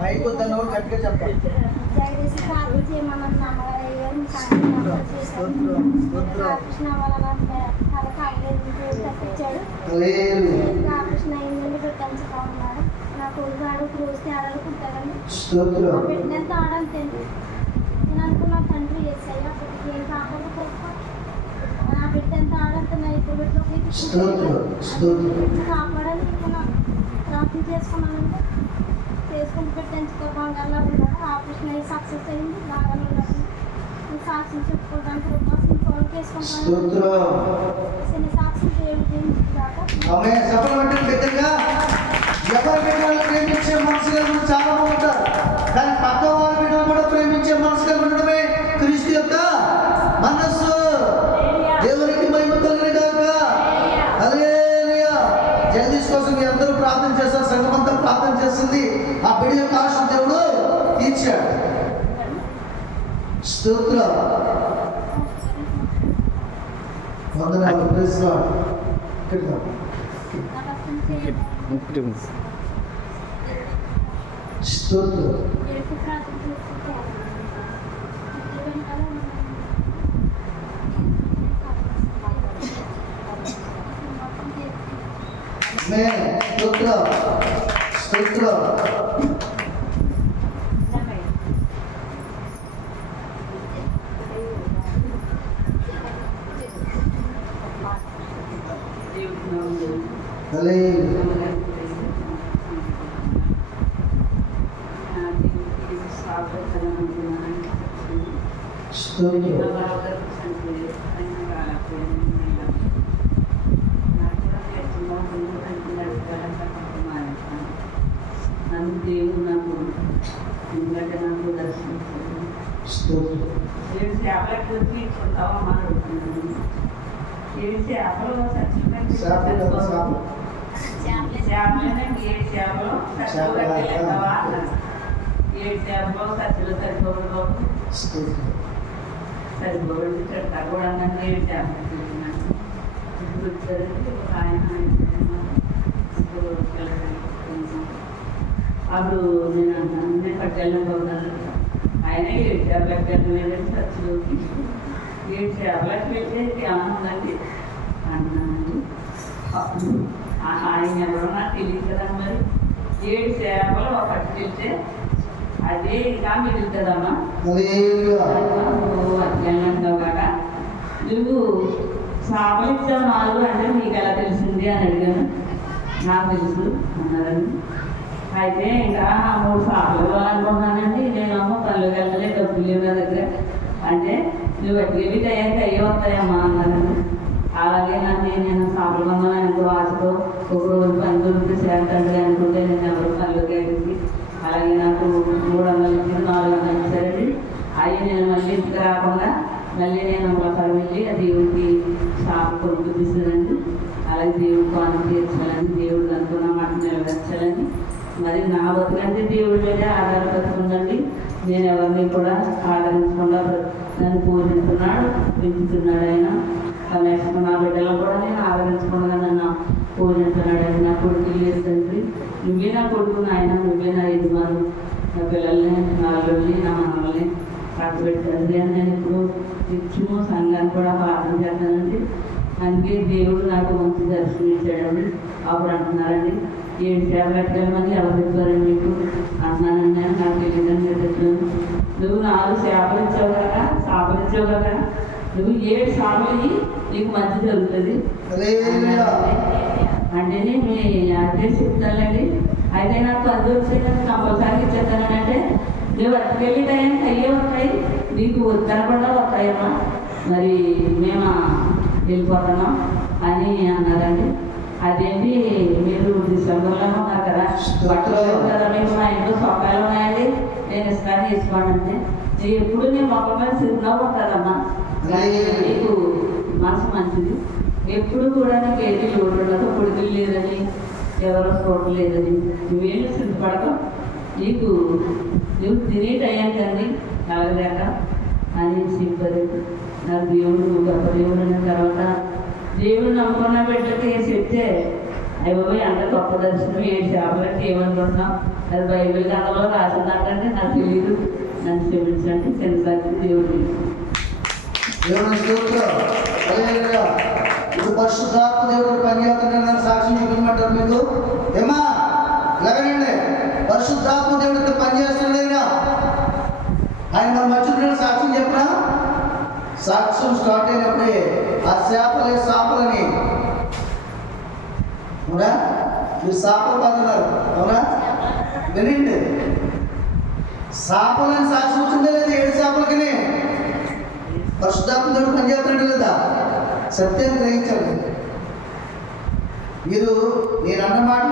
Mic తను గట్టిగా చెప్పాలి. నాకు ఉగాడు క్రూస్ తేడాలు కుట్టాలని పెట్టినంత ఆడాలి తెలియదు. నేను అనుకున్నా తండ్రి చేసాయి అప్పటికి ఏం కాకుండా నా బిడ్డ ఎంత ఆడుతున్నా ఇప్పుడు కాపాడని ప్రార్థన చేసుకున్నానంటే చేసుకుని పెట్టించుకో బాగా ఉన్నాడు. ఆపరేషన్ అయ్యి సక్సెస్ అయింది. బాగా ఉన్నాడు. సాక్ష్యం చెప్పుకోవడానికి రూపాయలు ఫోన్ చేసుకుంటాను. సాక్ష్యం ఎవరి బిడ్డలను ప్రేమించే మనసుగా చాలా మంది ఉంటారు. కానీ పక్క వారి బిడ్డలు కూడా ప్రేమించే మనసుగా ఉండడమే క్రీస్తు యొక్క మనస్సు. దేవునికి మహిమ కలిగిన గాక. హల్లెలూయా. జగదీష్ కోసం మీ అందరూ ప్రార్థన చేశారు. సంఘం అంతా ప్రార్థన చేసింది. ఆ బిడ్డ యొక్క ఆశ దేవుడు తీర్చాడు. స్తోత్రం. వందనాలు. Praise Lord. స్తోత్రం. స్తోత్రం. స్తోత్రం. దేవుడు నాకు ఎందుకంటే నాకు దర్శించాడు. నేను చేపలకు తీసుకుంటావా మాట్లాడుతున్నాను. ఏడు చేపలు చేపలనే 7 చేపలు సచ్చిపోతావా అన్నారు. 7 చేపలు సచ్చిలో సరిపోదు సరిపోబడి కూడా అన్నాను. 7 చేపలు తిన్నాను. ఇప్పుడు వచ్చారంటే ఒక ఆయన అప్పుడు నేను అన్నాను నేను పట్టెళ్ళకపోతున్నాను. ఆయనే 7 చేపలకు వెళ్ళి సచ్చిలోకి 7 చేపలకు వెళ్ళేది ఏమనుందండి అన్నానండి. అప్పుడు ఆయన ఎవరో నాకు తెలియదు కదా. మరి 7 చేపలు ఒక పట్టుకెళ్తే అదే ఇంకా మిగులుతుందమ్మా. అజ్ఞానంటావు కాక నువ్వు చేపలు ఇచ్చావు 4 అంటే నీకు ఎలా తెలిసింది అని అడిగాను. నాకు తెలుసు అన్నారండి. అయితే ఇంకా 3 చేపలు ఇవ్వాలనుకున్నానండి. నేనేమో పనులకు వెళ్ళలే, డబ్బులు లేవు నా దగ్గర. అంటే నువ్వు బట్టి టైంకి అయ్యి వస్తాయమ్మా అన్నారండి. అలాగే నేను చేపలు కొన్నాను ఎంతో ఆశతో. ఒక రోజు పని దొరికితే చేరండి అనుకుంటే నేను ఎవరు పనులకి అడిగి అలాగే నాకు 300 ఇచ్చి 400 ఇచ్చారండి. అవి నేను మళ్ళీ ఇంటికి రాకుండా మళ్ళీ నేను ఒకసారి వెళ్ళి ఆ దేవుడికి చేప కొడుకు తీసానండి. అలాగే దేవుడు కాను తీర్చాలని, దేవుడు అనుకున్న మాట నెరవేర్చాలని. మరి నా బతుకంటే దేవుడి మీదే ఆధారపడుతుందండి. నేను ఎవరిని కూడా ఆదరించకుండా నన్ను పూజిస్తున్నాడు, పెంచుతున్నాడు ఆయన. నెక్స్ట్ నా బిడ్డలను కూడా నేను ఆదరించకుండా నన్ను పూజిస్తున్నాడు ఆయన. నా కొడుకు లేదు తండ్రి, నువ్వే నా కొడుకు నాయన, నువ్వే నా యజమాను, నా పిల్లల్ని, నా అల్లుల్ని, నా మనల్ని కట్టబెట్టండి అని నేను ఇప్పుడు నిత్యము సంఘాన్ని కూడా ప్రార్థన చేస్తానండి. అందుకే దేవుడు నాకు మంచి దర్శనం ఇచ్చాడండి. అప్పుడు అంటున్నారండి 7 చేపలు కట్టేమని ఎవరు చెప్పారండి మీకు అన్నానండి. నాకు తెలియదండి చెప్పాను. నువ్వు 4 చేపలు ఇచ్చావు కదా, చేపలు ఇచ్చావు కదా, నువ్వు 7 చేపలు నీకు మంచి జరుగుతుంది అంటే మీ అడ్రస్ చెప్తానండి. అయితే నాకు అది వచ్చేటప్పుడు కంపల్సరీ ఇచ్చేస్తానంటే నువ్వు అట్టుకెళ్ళి టైంకి అయ్యే వస్తాయి, నీకు వద్దనకుండా వస్తాయమ్మా, మరి మేము వెళ్ళిపోతున్నాం అని అన్నారండి. అదేంటి మీరు డిసెంబర్లో ఉన్నారు కదా, బట్టలు కదా మీకు మా ఇంట్లో సొక్కాయలు ఉన్నాయండి, నేను ఇస్తాను తీసుకోండి అంటే ఎప్పుడు నేను మొక్క మీద చిరునవ్వు ఉంటుందమ్మా. నీకు మనసు మంచిది. ఎప్పుడు కూడా నీకు ఏది లోటు ఉండదు. కొడుకులు లేదని, ఎవరో చోటు లేదని నువ్వేళ్ళు సిద్ధపడతావు. నీకు నువ్వు తినే టయానికండి కలగలేక అని చెప్పారు. నాకు దేవుడు గొప్ప దేవుడు అన్న తర్వాత దేవుడు నమ్ముకున్న బిడ్డకి చెప్తే అయ్యో ఎంత గొప్ప దర్శనం 7 చేపలకి ఏమనుకుంటున్నాం, అది బైబిల్ గ్రంథంలో రాసిందంటే నాకు తెలియదు, నన్ను క్షమించండి, చిన్నసారి దేవుడు. దేవుని స్తోత్రం. హల్లెలూయా. ఇప్పుడు పరిశుద్ధాత్మ దేవుడు పనిచేస్తున్నాడని సాక్ష్యం చెప్పమంటారు మీకు. ఏమా ఇలాగనండి, పరిశుద్ధాత్మ దేవుడితో పనిచేస్తున్నాడేనా ఆయన మన మధ్యలో సాక్ష్యం చెప్పినా సాక్ష్యం స్టార్ట్ అయినప్పుడే ఆ చేపలని అవునా, మీరు చేపలు కాదన్నారు అవునా, వినండి. చేపలని సాక్ష్యం వచ్చిందా లేదా? 7 చేపలకి పరిశుద్ధాత్మ దేవుడు పనిచేస్తున్నాడు లేదా? సత్యాన్ని గ్రహించాలి. మీరు నేను అన్న మాట